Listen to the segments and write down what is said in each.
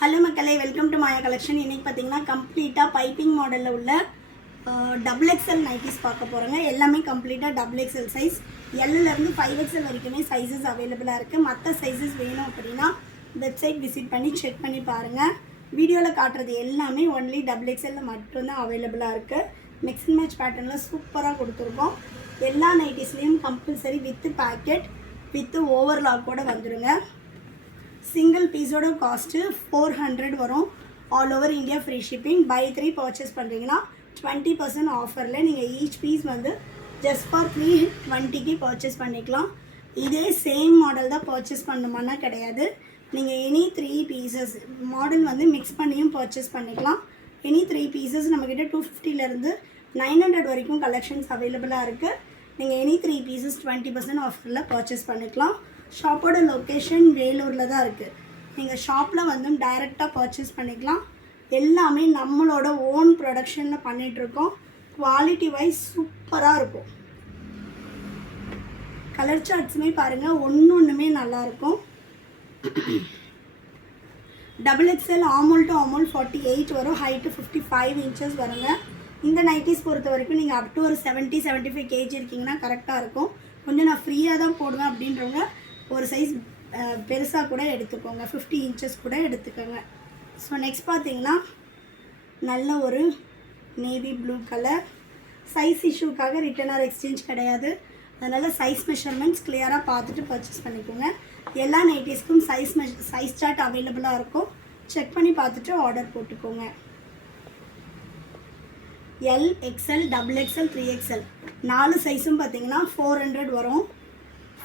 Hello மக்களே, welcome to Maya collection. இன்றைக்கி பார்த்தீங்கன்னா கம்ப்ளீட்டாக பைப்பிங் மாடலில் உள்ள டபுள் எக்ஸ்எல் நைட்டிஸ் பார்க்க போகிறோங்க. எல்லாமே கம்ப்ளீட்டாக டபுள் எக்ஸ்எல் சைஸ், எல்லுலேருந்து 5XL வரைக்குமே சைஸஸ் அவைலபிளாக இருக்குது. மற்ற சைஸஸ் வேணும் அப்படின்னா வெப்சைட் விசிட் பண்ணி செக் பண்ணி பாருங்கள். வீடியோவில் காட்டுறது எல்லாமே ஒன்லி டபுள் எக்ஸ்எல்லில் மட்டும்தான் அவைலபிளாக இருக்குது. மிக்ஸ் அண்ட் மேட்ச் பேட்டர்னில் சூப்பராக கொடுத்துருக்கோம். எல்லா நைட்டிஸ்லேயும் கம்பல்சரி வித்து பேக்கெட் வித்து ஓவர்லாக்கோடு வந்துடுங்க. சிங்கிள் பீஸோட காஸ்ட்டு 400 வரும். All over India free shipping. Buy 3 purchase பண்ணுறீங்கன்னா 20% ஆஃபரில் நீங்கள் ஈச் பீஸ் வந்து ஜஸ்ட் ஃபார் 320க்கு பர்ச்சேஸ் பண்ணிக்கலாம். இதே சேம் மாடல் தான் பர்ச்சேஸ் பண்ணணுமானா கிடையாது. நீங்கள் எனி 3 பீசஸ் மாடல் வந்து மிக்ஸ் பண்ணியும் பர்ச்சேஸ் பண்ணிக்கலாம். எனி 3 பீசஸ் நம்மக்கிட்ட 250லேருந்து 900 வரைக்கும் கலெக்ஷன்ஸ் அவைலபிளாக இருக்குது. நீங்கள் எனி 3 பீசஸ் 20% ஆஃபரில் பர்ச்சேஸ் பண்ணிக்கலாம். ஷாப்போட லொக்கேஷன் வேலூரில் தான் இருக்குது. நீங்கள் ஷாப்பில் வந்து டைரெக்டாக பர்ச்சேஸ் பண்ணிக்கலாம். எல்லாமே நம்மளோட ஓன் ப்ரொடக்ஷனில் பண்ணிகிட்ருக்கோம். குவாலிட்டி வைஸ் சூப்பராக இருக்கும். கலர் சார்ட்ஸுமே பாருங்கள், ஒன்றுமே நல்லாயிருக்கும். டபுள் எக்ஸ்எல் ஆமோல் டு ஆமோல் 48 வரும். ஹைட்டு 55 இன்ச்சஸ் வருங்க. இந்த நைட்டிஸ் பொறுத்த வரைக்கும் நீங்கள் அப் டு ஒரு 70-75 kg இருக்கீங்கன்னா கரெக்டாக இருக்கும். கொஞ்சம் நான் ஃப்ரீயாக தான் போடுவேன் அப்படின்றவங்க ஒரு சைஸ் பெருசாக கூட எடுத்துக்கோங்க, 50 இன்ச்சஸ் கூட எடுத்துக்கோங்க. ஸோ நெக்ஸ்ட் பார்த்தீங்கன்னா நல்ல ஒரு நேவி ப்ளூ கலர். சைஸ் இஷ்யூக்காக ரிட்டன் ஆர் எக்ஸ்சேஞ்ச் கிடையாது. அதனால் சைஸ் மெஷர்மெண்ட்ஸ் கிளியராக பார்த்துட்டு பர்ச்சேஸ் பண்ணிக்கோங்க. எல்லா நைட்டிஸ்க்கும் சைஸ் சார்ட் அவைலபிளாக இருக்கும். செக் பண்ணி பார்த்துட்டு ஆர்டர் போட்டுக்கோங்க. L, XL, double XL, 3XL 4 சைஸும் பார்த்தீங்கன்னா 400 வரும்.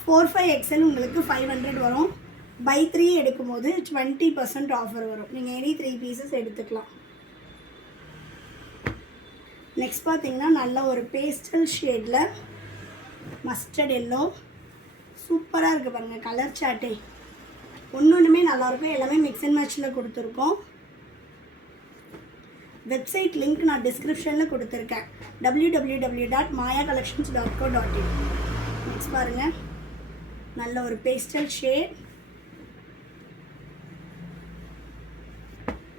4-5XL உங்களுக்கு 500 வரும். பை 3 எடுக்கும்போது 20% ஆஃபர் வரும். நீங்கள் எனி 3 பீசஸ் எடுத்துக்கலாம். நெக்ஸ்ட் பார்த்தீங்கன்னா நல்ல ஒரு பேஸ்டல் ஷேடில் மஸ்டர்ட் எல்லோ சூப்பராக இருக்குது பாருங்கள். கலர் சார்ட்டே ஒன்றுமே நல்லாயிருக்கும். எல்லாமே மிக்ஸ் அண்ட் மேட்சில் கொடுத்துருக்கோம். வெப்சைட் லிங்க் நான் டிஸ்கிரிப்ஷனில் கொடுத்துருக்கேன், www.mayacollections.co.in. நெக்ஸ்ட் பாருங்கள், நல்ல ஒரு பேஸ்டல் ஷேட்.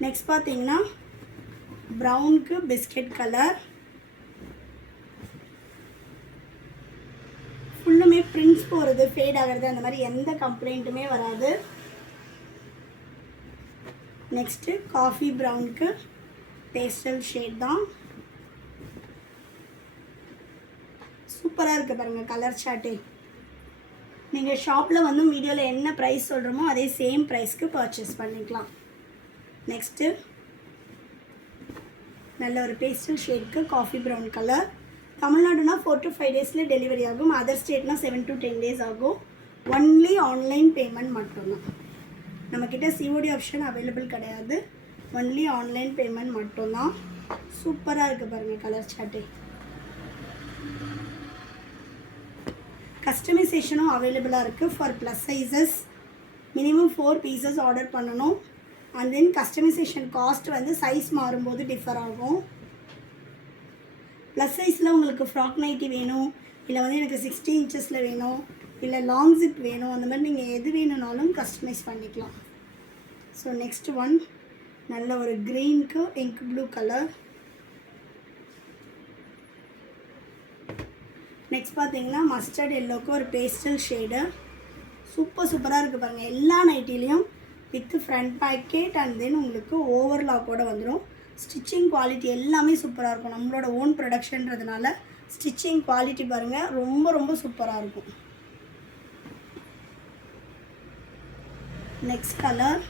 நெக்ஸ்ட் பார்த்தீங்கன்னா ப்ரௌனுக்கு பிஸ்கட் கலர். ஃபுல்லுமே பிரிண்ட்ஸ் போகிறது, ஃபேட் ஆகிறது, அந்த மாதிரி எந்த கம்ப்ளைண்ட்டுமே வராது. நெக்ஸ்ட்டு காஃபி ப்ரௌனுக்கு பேஸ்டல் ஷேட் தான். சூப்பராக இருக்குது பாருங்கள் கலர் சார்ட்டே. நீங்கள் ஷாப்பில் வந்து வீடியோவில் என்ன ப்ரைஸ் சொல்கிறோமோ அதே சேம் ப்ரைஸ்க்கு பர்ச்சேஸ் பண்ணிக்கலாம். நெக்ஸ்ட்டு நல்ல ஒரு பேஸ்டல் ஷேட்க்கு காஃபி ப்ரௌன் கலர். தமிழ்நாடுனா 4 to 5 டேஸில் டெலிவரி ஆகும். அதர் ஸ்டேட்னா 7 to 10 days ஆகும். ஒன்லி ஆன்லைன் பேமெண்ட் மட்டும்தான். நம்மக்கிட்ட COD ஆப்ஷன் அவைலபிள் கிடையாது. ஒன்லி ஆன்லைன் பேமெண்ட் மட்டும்தான். சூப்பராக இருக்குது பாருங்கள் கலர் சார்ட்டே. கஸ்டமைசேஷனும் அவைலபிளாக இருக்குது. For plus sizes minimum 4 pieces order பண்ணணும். அண்ட் தென் கஸ்டமைசேஷன் காஸ்ட் வந்து சைஸ் மாறும்போது டிஃபர் ஆகும். ப்ளஸ் சைஸில் உங்களுக்கு ஃப்ராக் நைட்டி வேணும், இல்லை வந்து எனக்கு 60 இன்ச்சஸில் வேணும், இல்லை லாங் ஜிப் வேணும், அந்த மாதிரி நீங்கள் எது வேணும்னாலும் கஸ்டமைஸ் பண்ணிக்கலாம். ஸோ நெக்ஸ்ட் ஒன் நல்ல ஒரு க்ரீனுக்கு இங்க் ப்ளூ கலர். நெக்ஸ்ட் பார்த்தீங்கன்னா மஸ்டர்ட் எல்லோக்கு ஒரு பேஸ்டல் ஷேடு. சூப்பராக இருக்குது பாருங்கள். எல்லா நைட்டிலையும் with front pocket and then உங்களுக்கு ஓவர்லாக்கோட வந்துடும். ஸ்டிச்சிங் குவாலிட்டி எல்லாமே சூப்பராக இருக்கும். நம்மளோட ஓன் ப்ரொடக்ஷன்றதுனால ஸ்டிச்சிங் குவாலிட்டி பாருங்கள் ரொம்ப சூப்பராக இருக்கும். நெக்ஸ்ட் கலர்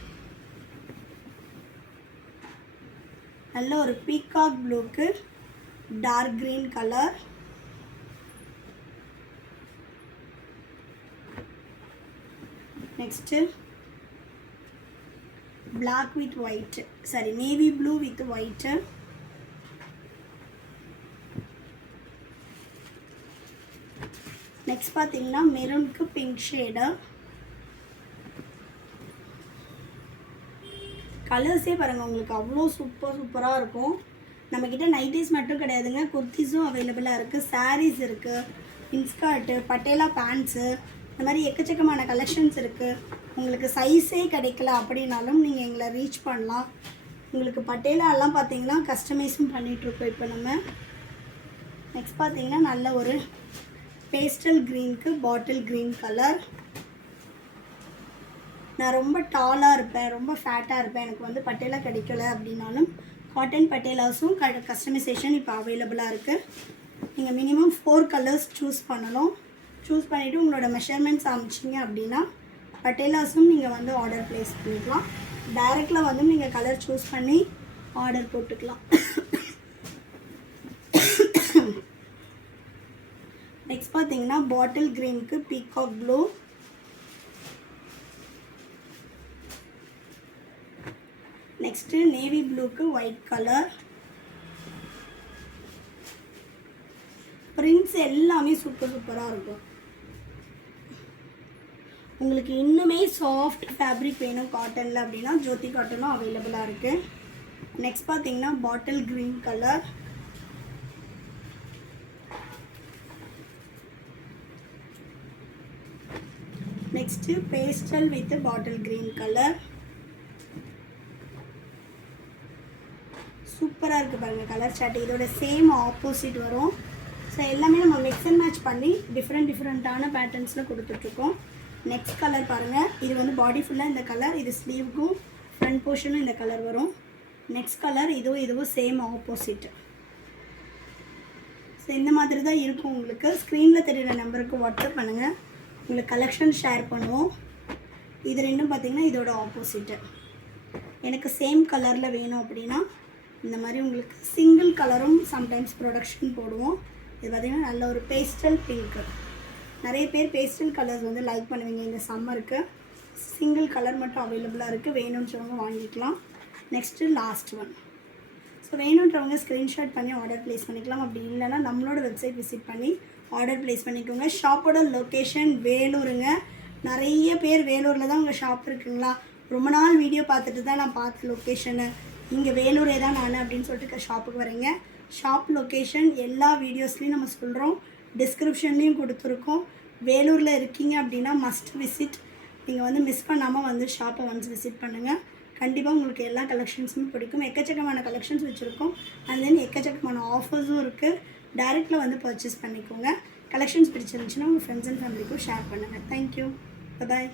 நல்ல ஒரு பீகாக் ப்ளூக்கு dark green colour. Next black with white, sorry navy blue with white. Next பார்த்தீங்கன்னா மெரூனுக்கு பிங்க் ஷேடு. கலர்ஸே பாருங்கள் உங்களுக்கு அவ்வளோ சூப்பராக இருக்கும். நம்மக்கிட்ட நைட்டிஸ் மட்டும் கிடையாதுங்க, குர்த்திஸும் அவைலபிளாக இருக்குது, சாரீஸ் இருக்குது, இன்ஸ்கர்ட்டு, பட்டேலா பேண்ட்ஸு, இந்த மாதிரி எக்கச்சக்கமான கலெக்ஷன்ஸ் இருக்குது. உங்களுக்கு சைஸே கிடைக்கல அப்படின்னாலும் நீங்கள் எங்களை ரீச் பண்ணலாம். உங்களுக்கு பட்டேலாலாம் பார்த்தீங்கன்னா கஸ்டமைஸும் பண்ணிகிட்ருக்கோம். இப்போ நம்ம நெக்ஸ்ட் பார்த்தீங்கன்னா நல்ல ஒரு பேஸ்டல் க்ரீனுக்கு பாட்டில் க்ரீன் கலர். நான் ரொம்ப டாலாக இருப்பேன், ரொம்ப ஃபேட்டாக இருப்பேன், எனக்கு வந்து பட்டேலா கிடைக்கல அப்படின்னாலும் காட்டன் பட்டேலாஸும் கஸ்டமைசேஷன் இப்போ அவைலபிளாக இருக்குது. நீங்கள் மினிமம் 4 கலர்ஸ் சூஸ் பண்ணணும். சூஸ் பண்ணிவிட்டு உங்களோட மெஷர்மெண்ட்ஸ் அமைச்சிங்க அப்படின்னா பட்டேலாஸும் நீங்கள் வந்து ஆர்டர் ப்ளேஸ் பண்ணிக்கலாம். டைரெக்டில் வந்து நீங்கள் கலர் சூஸ் பண்ணி ஆர்டர் போட்டுக்கலாம். நெக்ஸ்ட் பார்த்தீங்கன்னா பாட்டில் க்ரீனுக்கு பீகாக் ப்ளூ. நெக்ஸ்ட்டு நேவி ப்ளூக்கு ஒயிட் கலர். பிரிண்ட்ஸ் எல்லாமே சூப்பராக இருக்கும். உங்களுக்கு இன்னுமே சாஃப்ட் ஃபேப்ரிக் வேணும் காட்டனில் அப்படின்னா ஜோதி காட்டனும் அவைலபிளாக இருக்குது. நெக்ஸ்ட் பார்த்தீங்கன்னா bottle green colour. Next pastel with bottle green colour. சூப்பராக இருக்குது பாருங்கள் கலர் சார்ட். இதோட சேம் ஆப்போசிட் வரும். ஸோ எல்லாமே நம்ம மிக்ஸ் அண்ட் மேட்ச் பண்ணி டிஃப்ரெண்ட்டான பேட்டர்ன்ஸில் கொடுத்துட்ருக்கோம். நெக்ஸ்ட் கலர் பாருங்கள். இது வந்து பாடி ஃபுல்லாக இந்த கலர், இது ஸ்லீவுக்கும் ஃப்ரண்ட் போர்ஷனும் இந்த கலர் வரும். நெக்ஸ்ட் கலர் இதுவும் சேம் ஆப்போசிட். ஸோ இந்த மாதிரி தான் இருக்கும். உங்களுக்கு ஸ்க்ரீனில் தெரியுற நம்பருக்கு வாட்ஸ்அப் பண்ணுங்கள், உங்களுக்கு கலெக்ஷன் ஷேர் பண்ணுவோம். இது ரெண்டும் பார்த்திங்கன்னா இதோட ஆப்போசிட்டு. எனக்கு சேம் கலரில் வேணும் அப்படின்னா இந்த மாதிரி உங்களுக்கு சிங்கிள் கலரும் சம்டைம்ஸ் ப்ரொடக்ஷன் போடுவோம். இது பார்த்திங்கன்னா நல்ல ஒரு பேஸ்டல் பிங்க்கு. நிறைய பேர் பேஸ்டல் கலர்ஸ் வந்து லைக் பண்ணுவீங்க இந்த சம்மருக்கு. சிங்கிள் கலர் மட்டும் அவைலபிளாக இருக்குது, வேணுன்றவங்க வாங்கிக்கலாம். Next last one. ஸோ வேணுன்றவங்க ஸ்க்ரீன்ஷாட் பண்ணி ஆர்டர் ப்ளேஸ் பண்ணிக்கலாம். அப்படி இல்லைன்னா நம்மளோட வெப்சைட் விசிட் பண்ணி ஆர்டர் ப்ளேஸ் பண்ணிக்கோங்க. ஷாப்போட லொக்கேஷன் வேலூருங்க. நிறைய பேர் வேலூரில் தான் உங்கள் ஷாப் இருக்குங்களா, ரொம்ப நாள் வீடியோ பார்த்துட்டு தான் நான் பார்த்த லொக்கேஷனு இங்கே வேலூரே தான் நான் அப்படின்னு சொல்லிட்டு ஷாப்புக்கு வரீங்க. ஷாப் லொக்கேஷன் எல்லா வீடியோஸ்லேயும் நம்ம சொல்கிறோம், டிஸ்கிரிப்ஷன்லேயும் கொடுத்துருக்கோம். வேலூரில் இருக்கீங்க அப்படின்னா மஸ்ட் விசிட். நீங்கள் வந்து மிஸ் பண்ணாமல் வந்து ஷாப்பை வந்து விசிட் பண்ணுங்கள். கண்டிப்பாக உங்களுக்கு எல்லா கலெக்ஷன்ஸுமே பிடிக்கும். எக்கச்சக்கமான கலெக்ஷன்ஸ் வச்சுருக்கோம். அண்ட் தென் எக்கச்சக்கமான ஆஃபர்ஸும் இருக்குது. டைரெக்டில் வந்து பர்ச்சேஸ் பண்ணிக்கோங்க. கலெக்ஷன்ஸ் பிடிச்சிருந்துச்சுன்னா உங்கள் ஃப்ரெண்ட்ஸ் அண்ட் ஃபேமிலிக்கும் ஷேர் பண்ணுங்கள். தேங்க்யூ, பாய்.